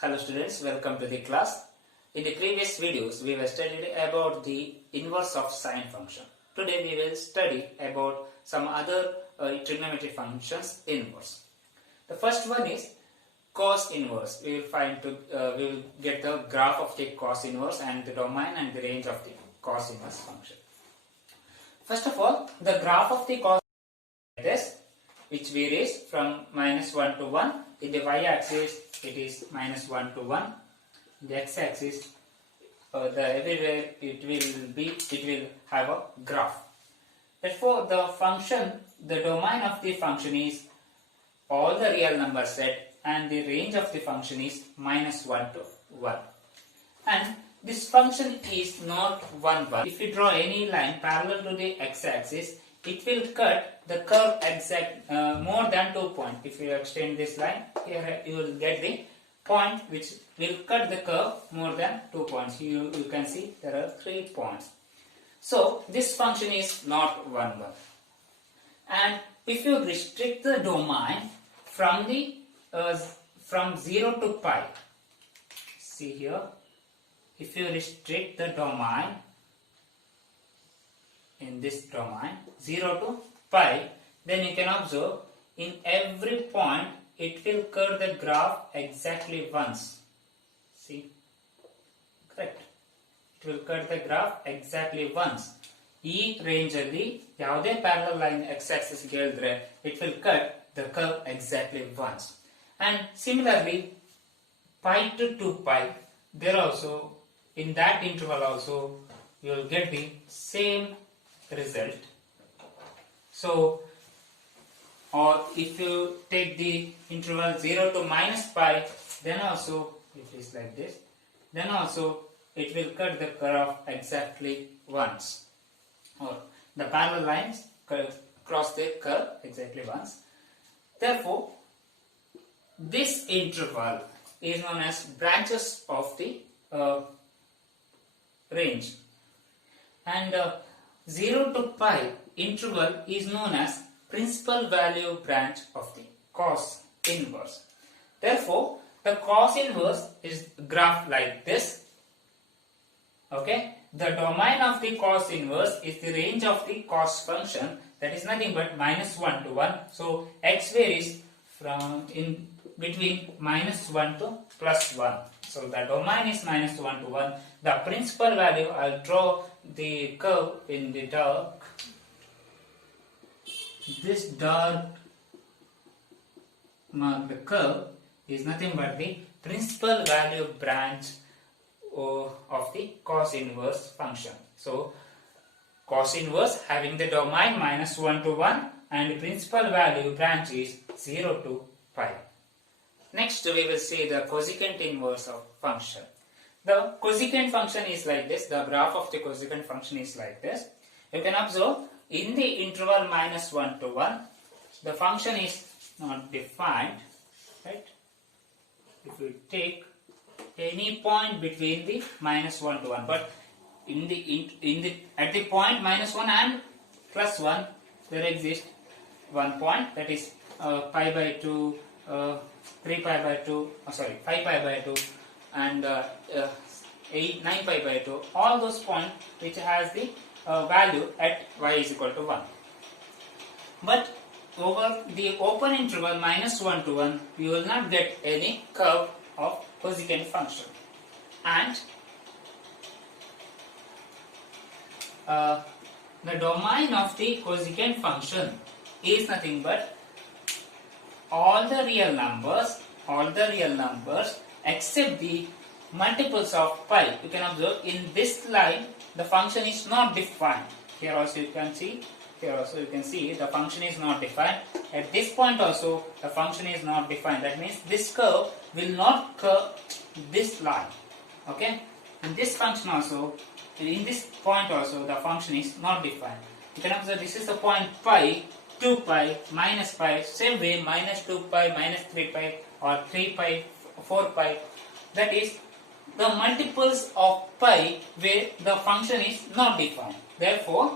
Hello students, welcome to the class. In the previous videos, we were studied about the inverse of sine function. Today we will study about some other trigonometric functions inverse. The first one is cos inverse. We will get the graph of the cos inverse and the domain and the range of the cos inverse function. First of all, the graph of the cos inverse, which varies from -1 to 1. In the y-axis, it is -1 to 1. In the x-axis, everywhere it will have a graph. Therefore, the domain of the function is all the real number set, and the range of the function is -1 to 1. And this function is not 1, 1. If you draw any line parallel to the x-axis, it will cut the curve more than 2 points. If you extend this line, here you will get the point which will cut the curve more than 2 points. You can see there are 3 points. So this function is not 1, 1. And if you restrict the domain from 0 to pi, see here, if you restrict the domain in this domain 0 to pi, then you can observe in every point it will curve the graph exactly once. See, correct? It will cut the graph exactly once. ಈ range ಅಲ್ಲಿ ಯಾವುದೇ parallel line x axis ಗೆ ಹೇಳಿದ್ರೆ it will cut the curve exactly once. And similarly, pi to 2 pi, there also in that interval also you will get the same result. So, or if you take the interval 0 to -pi, then also it is like this. Then also it will cut the curve exactly once. Or the parallel lines cross the curve exactly once. Therefore, this interval is known as branches of the range. And 0 to pi interval is known as principal value branch of the cos inverse. Therefore, the cos inverse is graph like this. Okay, the domain of the cos inverse is the range of the cos function, that is nothing but -1 to 1. So x varies from in between -1 to +1. So the domain is -1 to 1. The principal value, I'll draw the curve in the dark. This dark mark, the curve is nothing but the principal value branch of the cos inverse function. So cos inverse having the domain -1 to 1 and the principal value branch is 0 to pi. Next we will see the cosecant inverse of function. The cosecant function is like this. The graph of the cosecant function is like this. You can observe in the interval -1 to 1, the function is not defined, right? If we take any point between the -1 to 1, but at the point -1 and +1, there exists one point, that is pi by 2, 3 pi by 2, 5 pi by 2, and 9 pi by 2. All those points which has the value at y is equal to 1. But over the open interval -1 to 1, you will not get any curve of cosecant function. And the domain of the cosecant function is nothing but all the real numbers except the multiples of pi. You can observe in this line the function is not defined. Here also you can see the function is not defined. At this point also the function is not defined. That means this curve will not curve this line. Okay, and this function also, in this point also the function is not defined. You can observe this is the point pi, 2 pi, -pi. Same way -2 pi, -3 pi, or 3 pi, 4 pi. That is the multiples of pi where the function is not defined. Therefore,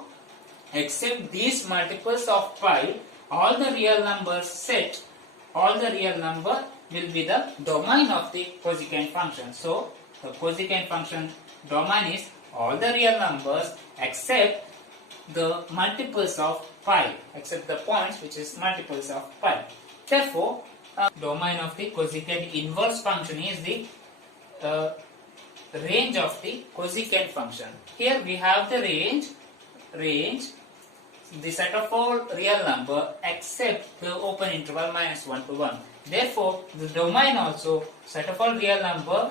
except these multiples of pi, all the real numbers set, all the real number will be the domain of the cosecant function. So the cosecant function domain is all the real numbers except the multiples of pi, except the points which is multiples of pi. Therefore, domain of the cosecant inverse function is the range of the cosecant function. Here we have the range, the set of all real number except the open interval minus 1 to 1. Therefore, the domain also set of all real number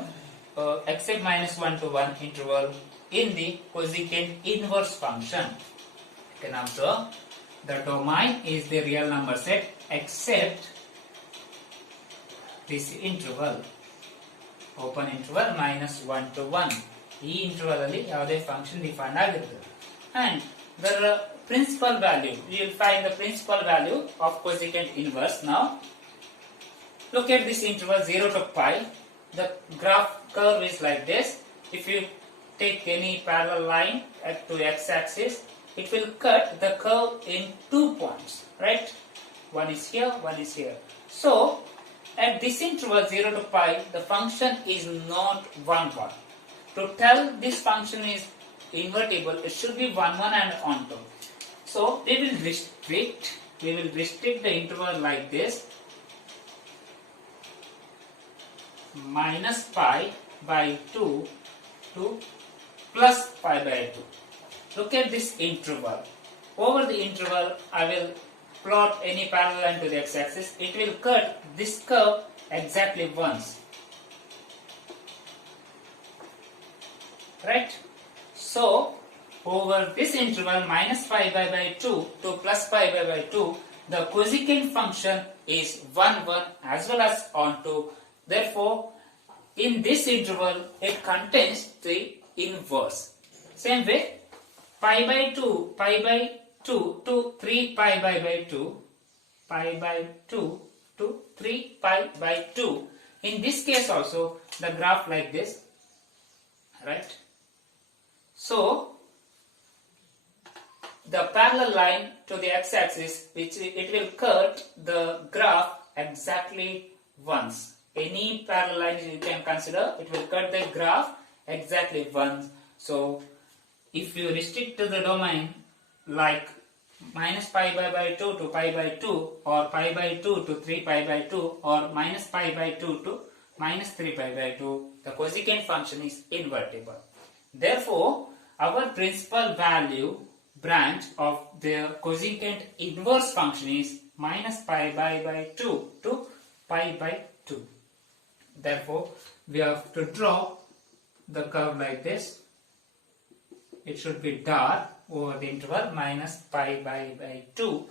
except minus 1 to 1 interval in the cosecant inverse function. You can observe the domain is the real number set except this interval, open interval minus 1 to 1. ಈ interval ಅಲ್ಲಿ ಯಾವುದೇ function defined ಆಗಿರುತ್ತದೆ. And the principal value, we will find the principal value of cosecant inverse. Now look at this interval 0 to pi. The graph curve is like this. If you take any parallel line to x-axis, it will cut the curve in 2 points, right? One is here, one is here. So at this interval 0 to pi, the function is not 1 1. To tell this function is invertible, it should be 1 1 and onto. So we will restrict the interval like this, minus pi by 2 to plus pi by 2. Look at this interval. Over the interval, I will plot any parallel line to the x-axis. It will cut this curve exactly once. Right? So, over this interval minus pi by 2 to plus pi by 2, the cosecant function is 1 1 as well as onto. Therefore, in this interval, it contains the inverse. Same way, pi by 2 to 3 pi by 2, pi by 2 to 3 pi by 2. In this case also, the graph like this, right? So, the parallel line to the x-axis, which it will cut the graph exactly once. Any parallel line you can consider, it will cut the graph exactly once. So, if you restrict to the domain like minus pi by 2 to pi by 2, or pi by 2 to 3 pi by 2, or minus pi by 2 to minus 3 pi by 2, the cosecant function is invertible. Therefore, our principal value branch of the cosecant inverse function is minus pi by 2 to pi by 2. Therefore, we have to draw the curve like this. It should be dark over the interval minus pi by 2,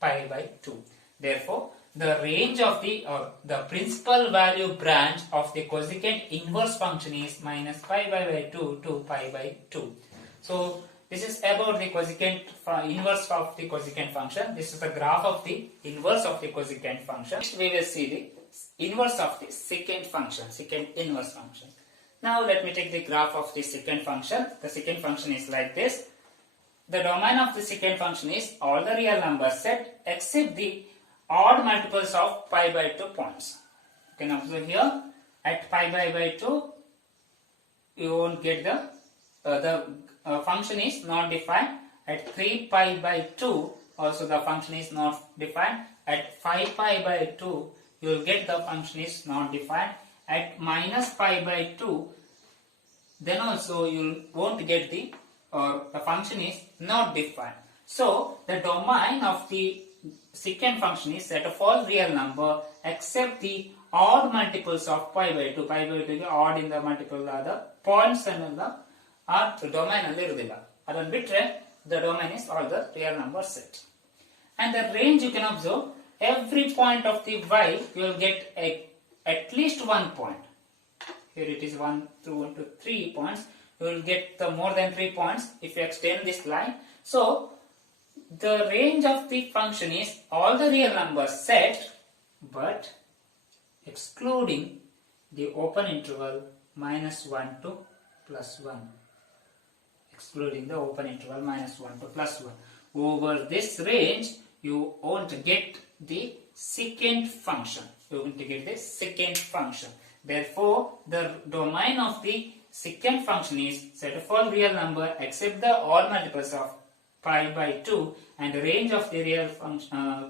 pi by 2. Therefore, the range of the principal value branch of the cosecant inverse function is minus pi by 2 to pi by 2. So, this is about the cosecant inverse of the cosecant function. This is the graph of the inverse of the cosecant function. Next, we will see the inverse of the secant function, secant inverse function. Now, let me take the graph of the secant function. The secant function is like this. The domain of the secant function is all the real numbers set except the odd multiples of pi by 2 points. You can observe here at pi by 2, you won't get the function is not defined. At 3 pi by 2, also the function is not defined. At 5 pi by 2, you will get the function is not defined. At minus pi by 2, then also you won't get the function is not defined. So, the domain of the secant function is set of all real number except the odd multiples of pi by 2. Pi by 2 is odd in the multiple the points and the domain alli irudilla. Adan bitre the domain is all the real number set. And the range you can observe, every point of the y you will get at least 1 point. Here it is 1 to 3 points. You will get the more than 3 points if you extend this line. So, the range of the function is all the real numbers set, but excluding the open interval minus 1 to plus 1. Excluding the open interval minus 1 to plus 1. Over this range, you won't get the secant function. you are going to get the secant function. Therefore, the domain of the secant function is set of all real number except the odd multiples of pi by 2, and the range of the real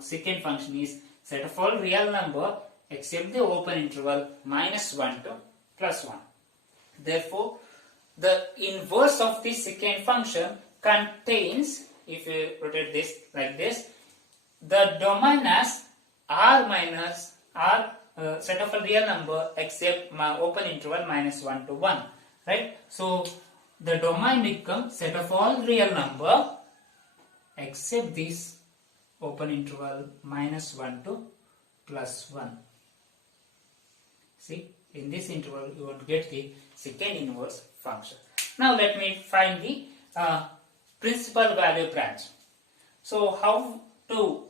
secant function is set of all real number except the open interval -1 to +1. Therefore, the inverse of the secant function contains, if you rotate this like this, the domain as r minus r set of a real number except my open interval -1 to 1, right? So the domain becomes set of all real number except this open interval -1 to +1. See, in this interval you won't get the secant inverse function. Now let me find the principal value branch. So how to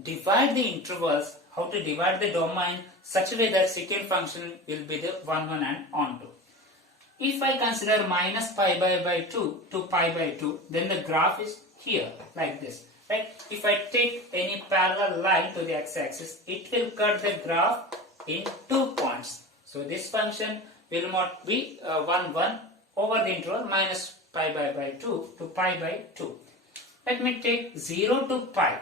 divide the intervals, how to divide the domain such a way that secant function will be the 1, 1 and onto. If I consider minus pi by 2 to pi by 2, then the graph is here like this, right? If I take any parallel line to the x-axis, it will cut the graph in 2 points. So this function will not be 1, 1 over the interval minus pi by 2 to pi by 2. Let me take 0 to pi.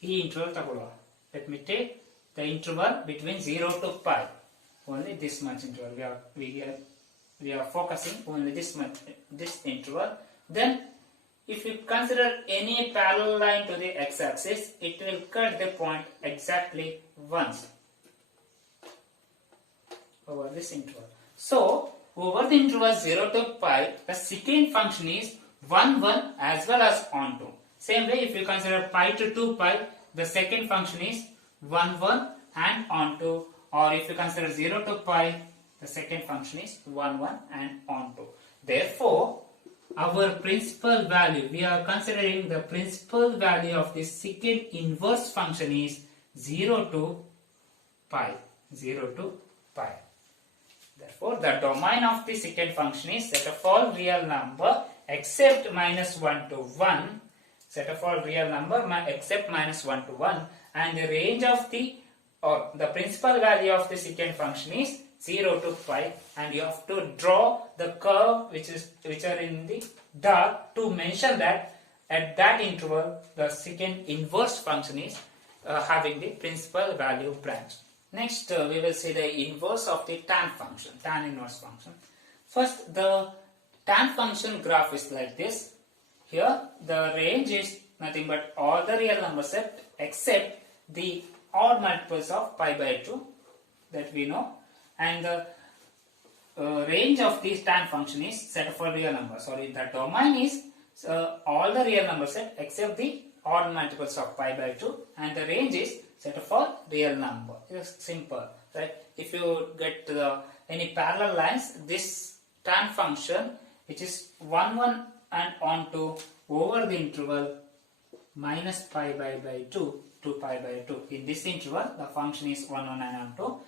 Let me take the interval between 0 to pi. Only this much interval. We are focusing only this interval. Then, if you consider any parallel line to the x-axis, it will cut the point exactly once over this interval. So, over the interval 0 to pi, the secant function is 1, 1 as well as onto. Same way, if you consider pi to 2 pi, the secant function is 1, 1 and onto. Or if you consider 0 to pi, the secant function is 1, 1 and onto. Therefore, our principal value, we are considering the principal value of the secant inverse function is 0 to pi. 0 to pi. Therefore, the domain of the secant function is set of all real number except -1 to 1. Set of all real number except -1 to 1, and the range of the principal value of the secant function is 0 to pi, and you have to draw the curve which are in the dark to mention that at that interval the secant inverse function is having the principal value branch. Next we will see the inverse of the tan function, tan inverse function. First, the tan function graph is like this. Here the range is nothing but all the real number set except the odd multiples of pi by 2 that we know, and the range of this tan function is set of all real numbers. Sorry, the domain is all the real number set except the odd multiples of pi by 2, and the range is set of all real number. It's simple, right? If you get any parallel lines, this tan function which is 1, 1 and onto over the interval minus pi by 2 to pi by 2. In this interval, the function is 1, 1 and onto,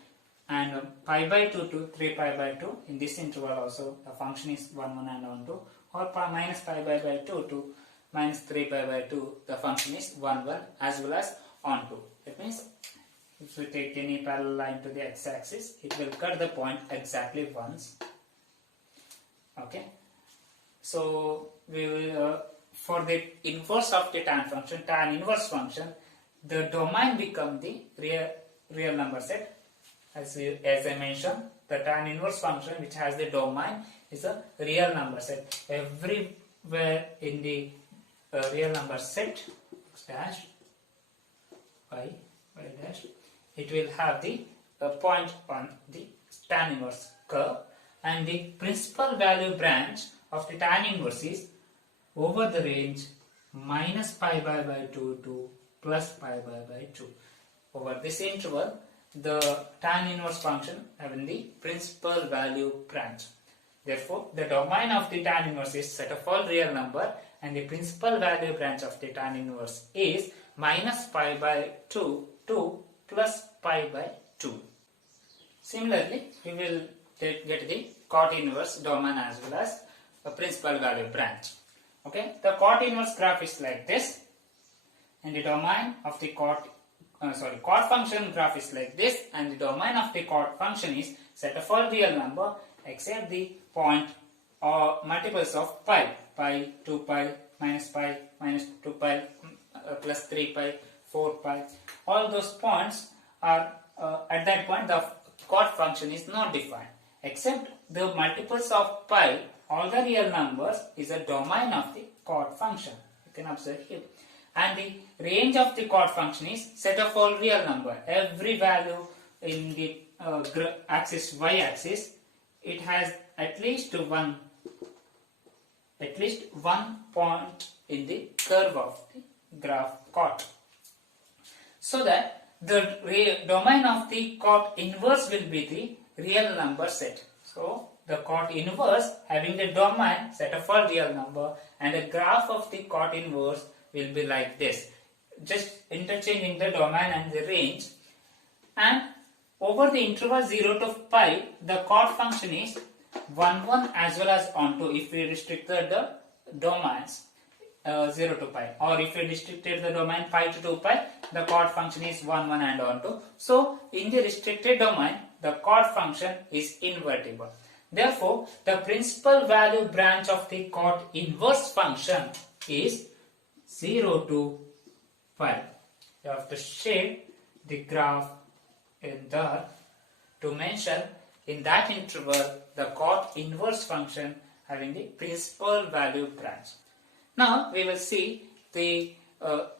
and pi by 2 to 3 pi by 2. In this interval also, the function is 1, 1 and onto, or minus pi by 2 to minus 3 pi by 2, the function is 1, 1 as well as onto. That means, if we take any parallel line to the x-axis, it will cut the point exactly once. Okay. So, we will for the inverse of the tan function, tan inverse function, the domain become the real number set. As I mentioned, the tan inverse function which has the domain is a real number set. Everywhere in the real number set, x dash, y dash, it will have the point on the tan inverse curve, and the principal value branch of the tan inverse is over the range minus pi by 2 to plus pi by 2. Over this interval, the tan inverse function having the principal value branch. Therefore, the domain of the tan inverse is set of all real number, and the principal value branch of the tan inverse is minus pi by 2 to plus pi by 2. Similarly, we will get the cot inverse domain as well as a principal value branch. Okay, the cot inverse graph is like this, and the domain of the cot chord function graph is like this, and the domain of the chord function is set of all real number except the point or multiples of pi, 2 pi, minus 2 pi, plus 3 pi, 4 pi. All those points are at that point the chord function is not defined, except the multiples of pi, all the real numbers, is a domain of the chord function. You can observe here. And the range of the chord function is set of all real number. Every value in the axis y-axis, it has at least one point in the curve of the graph chord. So that the domain of the chord inverse will be the real number set. So the chord inverse having the domain set of all real number, and the graph of the chord inverse will be like this, just interchanging the domain and the range. And over the interval 0 to pi, the chord function is 1, 1 as well as onto, if we restricted the domains 0 to pi, or if we restricted the domain pi to 2 pi, the chord function is 1, 1 and onto. So in the restricted domain, the chord function is invertible. Therefore, the principal value branch of the chord inverse function is 0 to pi. You have to shade the graph in there to mention in that interval the chord inverse function having the principal value branch. Now we will see the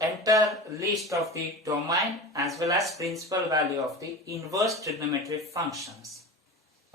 entire list of the domain as well as principal value of the inverse trigonometric functions.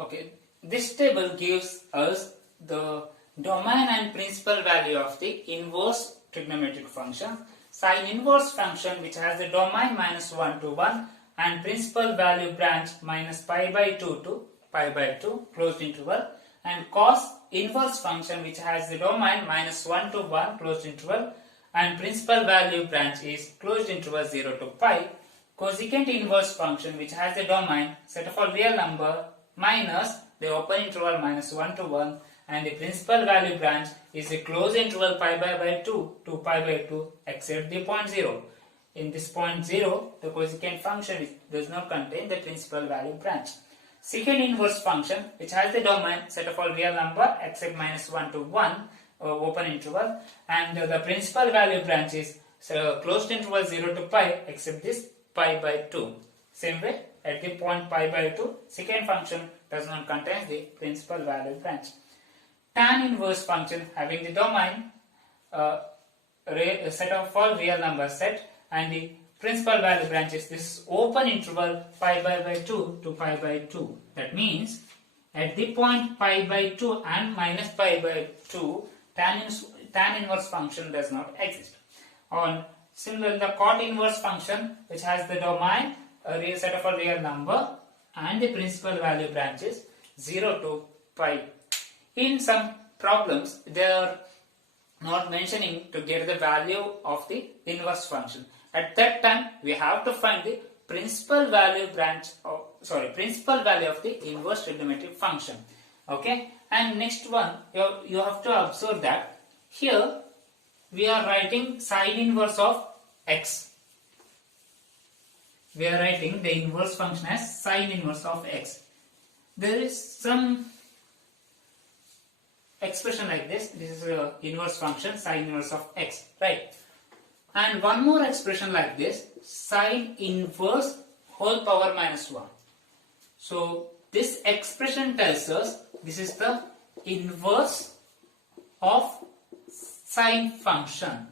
Okay, this table gives us the domain and principal value of the inverse trigonometric function. Sine inverse function, which has the domain minus 1 to 1 and principal value branch minus pi by 2 to pi by 2, closed interval. And cos inverse function, which has the domain minus 1 to 1, closed interval, and principal value branch is closed interval 0 to pi. Cosecant inverse function, which has the domain set of all real number minus the open interval minus 1 to 1, and the principal value branch is the closed interval pi by 2 to pi by 2 except the point 0. In this point 0, the cosecant function does not contain the principal value branch. Secant inverse function, which has the domain set of all real number except minus 1 to 1, open interval, and the principal value branch is closed interval 0 to pi except this pi by 2. Same way, at the point pi by 2, secant function does not contain the principal value branch. Tan inverse function having the domain set of all real number set, and the principal value branch is this open interval pi by 2 to pi by 2. That means at the point pi by 2 and minus pi by 2, tan inverse function does not exist. On similarly, the chord inverse function, which has the domain a real set of a real number and the principal value branch is 0 to pi. In some problems, they are not mentioning to get the value of the inverse function. At that time, we have to find the principal value principal value of the inverse trigonometric function. Okay, and next one, you have to observe that here we are writing sine inverse of x. We are writing the inverse function as sine inverse of x. There is some expression like this. This is a inverse function sine inverse of x, right? And one more expression like this, sine inverse whole power minus 1. So this expression tells us this is the inverse of sine function.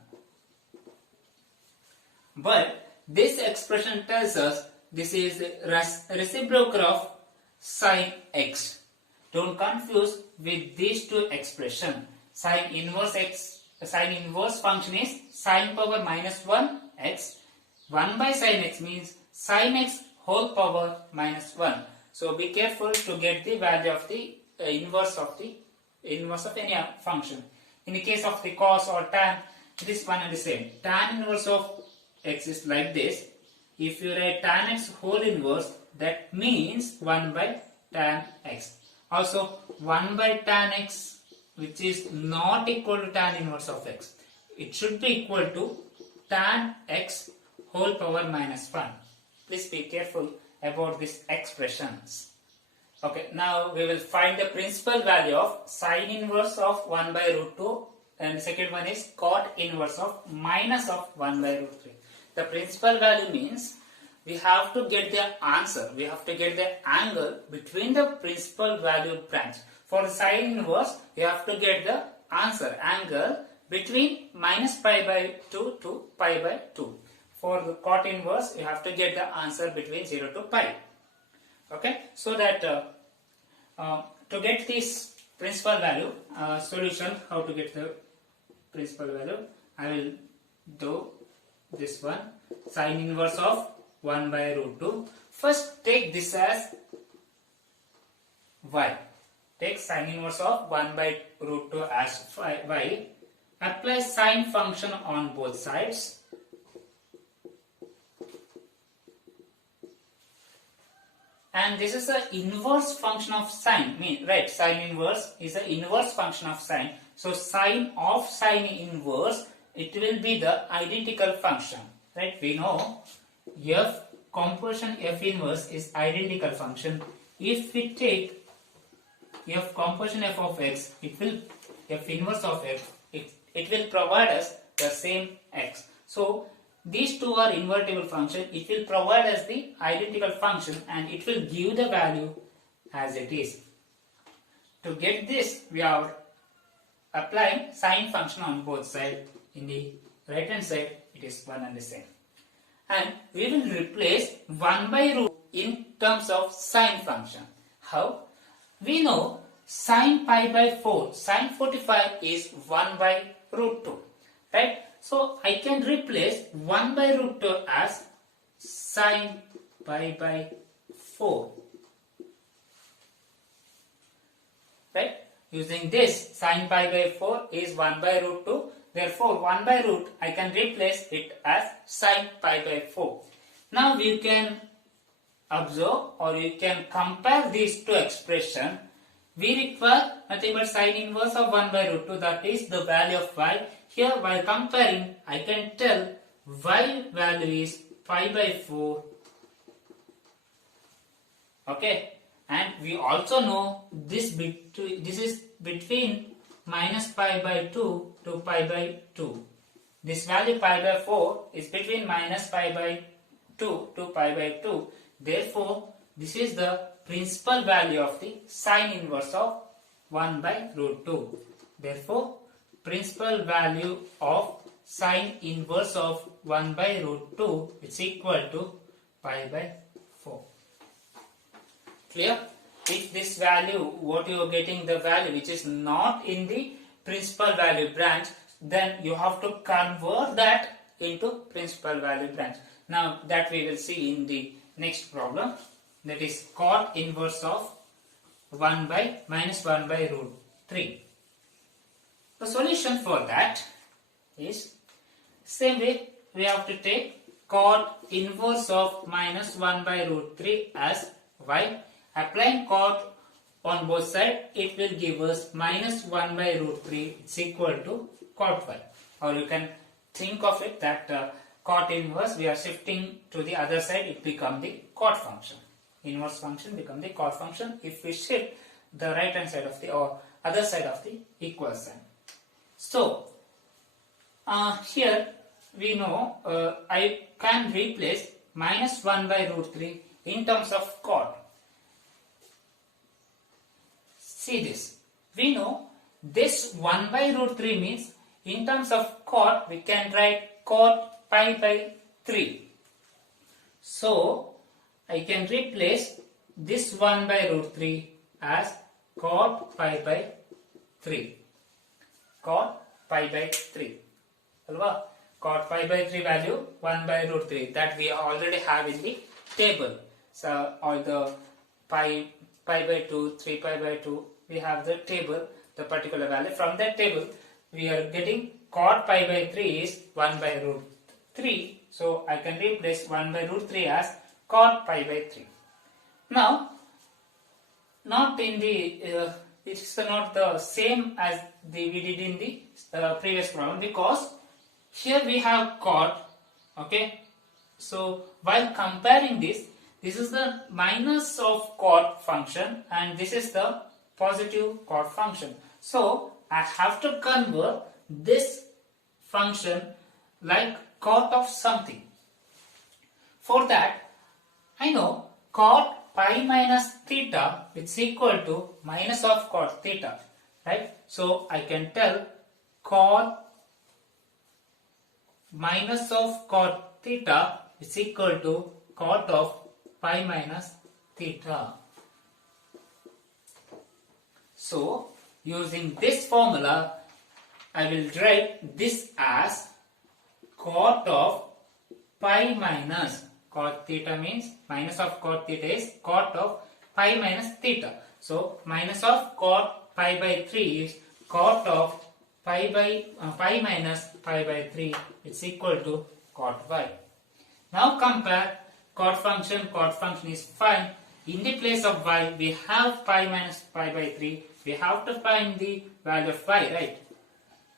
But this expression tells us this is reciprocal of sine x. Don't confuse with these two expressions. Sine inverse function is sine power minus 1 x. 1 by sine x means sine x whole power minus 1. So be careful to get the value of the inverse of any function. In the case of the cos or tan, it is one and the same. Tan inverse of x is like this. If you write tan x whole inverse, that means 1 by tan x. Also 1 by tan x, which is not equal to tan inverse of x. It should be equal to tan x whole power minus 1. Please be careful about these expressions. Okay, now we will find the principal value of sine inverse of 1 by root 2, and second one is cot inverse of minus of 1 by root 3. The principal value means we have to get the answer, we have to get the angle between the principal value branch. For the sine inverse, we have to get the answer, angle between minus pi by 2 to pi by 2. For the cot inverse, you have to get the answer between 0 to pi. Okay, so that to get this principal value solution, how to get the principal value, I will do this one, sine inverse of 1 by root 2. First take this as y. Take sine inverse of 1 by root 2 as y. Apply sine function on both sides. And this is the inverse function of sine. Right, sine inverse is the inverse function of sine. So sine of sine inverse, it will be the identical function. Right, we know f composition f inverse is identical function. If we take f composition f of x, it will f inverse of x, it will provide us the same x. So these two are invertible function. It will provide us the identical function and it will give the value as it is. To get this, we are applying sine function on both sides. In the right hand side, it is one and the same. And we will replace 1 by root in terms of sine function. How? We know sine pi by 4, sine 45 is 1 by root 2. Right? So I can replace 1 by root 2 as sine pi by 4. Right? Using this, sine pi by 4 is 1 by root 2. Therefore, 1 by root, I can replace it as sine pi by 4. Now you can observe or you can compare these two expressions. We require nothing but sine inverse of 1 by root 2, that is the value of y. Here while comparing, I can tell y value is pi by 4. Okay, and we also know this is between minus pi by 2 to pi by 2. This value pi by 4 is between minus pi by 2 to pi by 2. Therefore, this is the principal value of the sine inverse of 1 by root 2. Therefore, principal value of sine inverse of 1 by root 2 is equal to pi by 4. Clear? If this value, what you are getting the value which is not in the principal value branch, then you have to convert that into principal value branch. Now that we will see in the next problem, that is cot inverse of 1 by minus 1 by root 3. The solution for that is same way, we have to take cot inverse of minus 1 by root 3 as y. Applying cot on both sides, it will give us minus 1 by root 3 is equal to cot y. Or you can think of it that cot inverse, we are shifting to the other side, it becomes the cot function. Inverse function become the cot function if we shift the right hand side of the or other side of the equal sign. So here we know I can replace minus 1 by root 3 in terms of cot. See this, we know this 1 by root 3 means in terms of cot we can write cot pi by 3. So I can replace this 1 by root 3 as cot pi by 3. Cot pi by 3. Alva? Cot pi by 3 value 1 by root 3 that we already have in the table. So all the pi by 2, 3 pi by 2, we have the table, the particular value. From that table, we are getting cot pi by 3 is 1 by root 3. So I can replace 1 by root 3 as cot pi by 3. Now, not in the it's not the same as we did in the previous problem, because here we have cot. Okay, So while comparing this is the minus of cot function and this is the positive cot function. So I have to convert this function like cot of something. For that, I know cot pi minus theta is equal to minus of cot theta, right? So I can tell cot minus of cot theta is equal to cot of pi minus theta. So using this formula, I will write this as cot of pi minus cot theta means minus of cot theta is cot of pi minus theta. So minus of cot pi by 3 is cot of pi minus pi by 3 is equal to cot y. Now compare cot function is fine. In the place of y we have pi minus pi by 3. We have to find the value of y, right?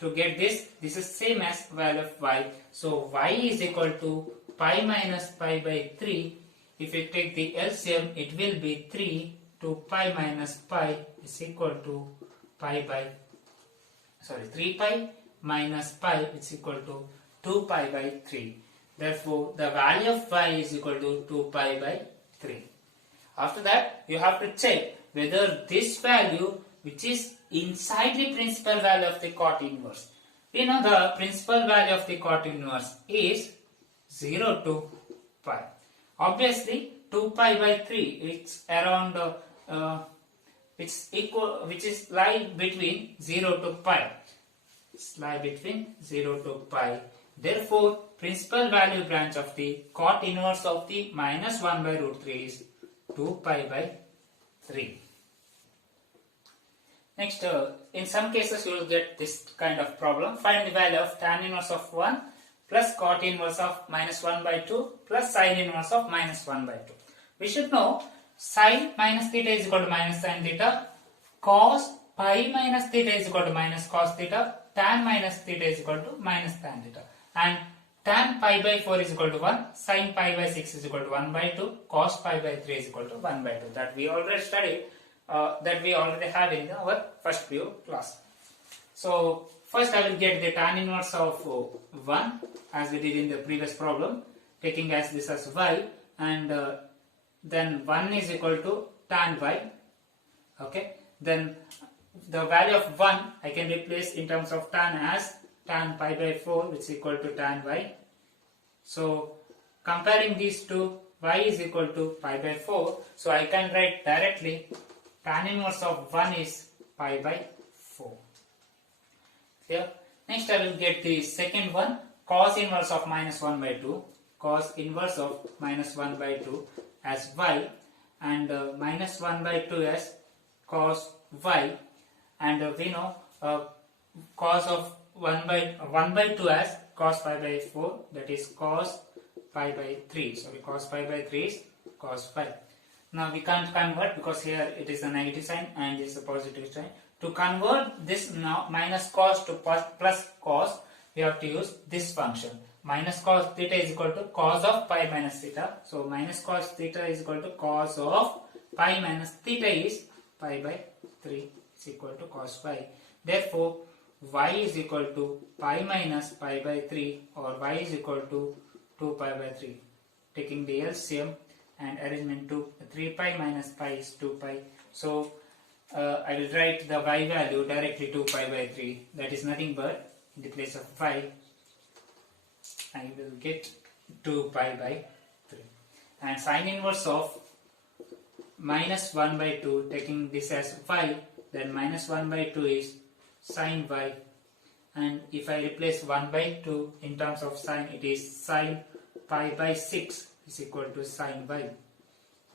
To get this is same as value of y. So y is equal to pi minus pi by 3. If you take the LCM, it will be 3 to pi minus pi is equal to 3 pi minus pi is equal to 2 pi by 3. Therefore, the value of y is equal to 2 pi by 3. After that, you have to check whether this value which is inside the principal value of the cot inverse. We know the principal value of the cot inverse is 0 to pi. Obviously, 2 pi by 3 it's around which is lie between 0 to pi. It's lie between 0 to pi. Therefore, principal value branch of the cot inverse of the minus 1 by root 3 is 2 pi by 3. Next, in some cases you will get this kind of problem. Find the value of tan inverse of 1 plus cot inverse of minus 1 by 2 plus sin inverse of minus 1 by 2. We should know sin minus theta is equal to minus sin theta, cos pi minus theta is equal to minus cos theta, tan minus theta is equal to minus tan theta, and tan pi by 4 is equal to 1, sin pi by 6 is equal to 1 by 2, cos pi by 3 is equal to 1 by 2. That we already studied, that we already have in our first PU class. So first I will get the tan inverse of 1 as we did in the previous problem, taking as this as y, and then 1 is equal to tan y. Okay, then the value of 1 I can replace in terms of tan as tan pi by 4, which is equal to tan y. So comparing these two, y is equal to pi by 4, so I can write directly tan inverse of 1 is pi by 4. Clear? Next I will get the second one, cos inverse of minus 1 by 2, cos inverse of minus 1 by 2 as y, and minus 1 by 2 as cos y, and we know cos of 1 by 2 as cos pi by 4, that is cos pi by 3. Sorry, cos pi by 3 is cos pi. Now we can't convert because here it is a negative sign and this is a positive sign. To convert this now minus cos to plus cos, we have to use this function. Minus cos theta is equal to cos of pi minus theta. So minus cos theta is equal to cos of pi minus theta is pi by 3 is equal to cos pi. Therefore, y is equal to pi minus pi by 3, or y is equal to 2 pi by 3. Taking the LCM and arrangement to 3 pi minus pi is 2 pi. So I will write the y value directly 2 pi by 3. That is nothing but in the place of y I will get 2 pi by 3. And sin inverse of minus 1 by 2, taking this as y, then minus 1 by 2 is sin y, and if I replace 1 by 2 in terms of sin, it is sin pi by 6 is equal to sin y,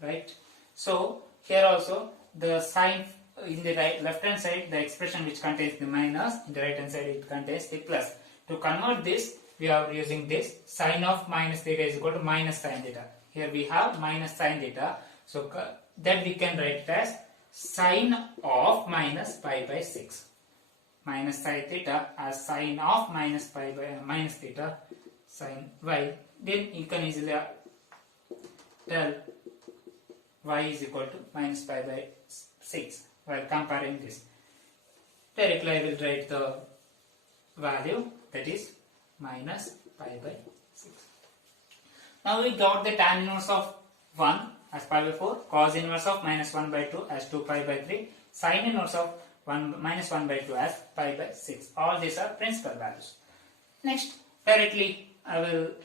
right? So here also the sign in the left hand side, the expression which contains the minus, in the right hand side it contains the plus. To convert this, we are using this sin of minus theta is equal to minus sin theta. Here we have minus sin theta, so that we can write it as sin of minus pi by 6. Minus sin theta as sin of minus pi by minus theta sin y then you can easily tell y is equal to minus pi by 6 while comparing this. Directly I will write the value, that is minus pi by 6. Now we got the tan inverse of 1 as pi by 4, cos inverse of minus 1 by 2 as 2 pi by 3, sin inverse of minus 1 by 2 as pi by 6. All these are principal values. Next, directly I will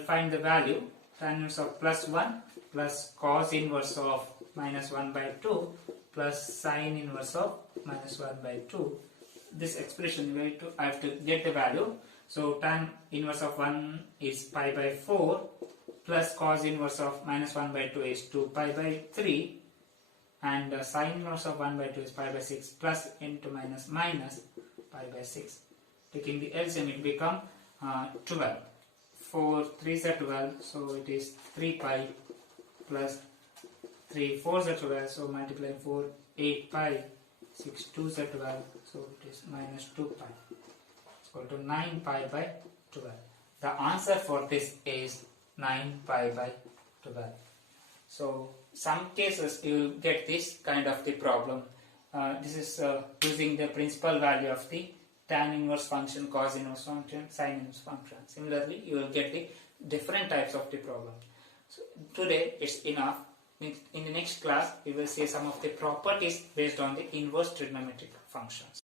find the value tan inverse of plus 1 plus cos inverse of minus 1 by 2 plus sin inverse of minus 1 by 2. This expression I have to get the value. So tan inverse of 1 is pi by 4 plus cos inverse of minus 1 by 2 is 2 pi by 3 and sin inverse of 1 by 2 is pi by 6 plus into minus pi by 6. Taking the LCM it become 12. 4 3s are 12, so it is 3 pi plus 3 4s are 12, so multiply 4 8 pi, 6 2s are 12, so it is minus 2 pi. It's equal to 9 pi by 12. The answer for this is 9 pi by 12. So some cases you will get this kind of the problem. This is using the principal value of the tan inverse function, cos inverse function, sin inverse function. Similarly, you will get the different types of the problem. So today it's enough. In the next class, we will see some of the properties based on the inverse trigonometric functions.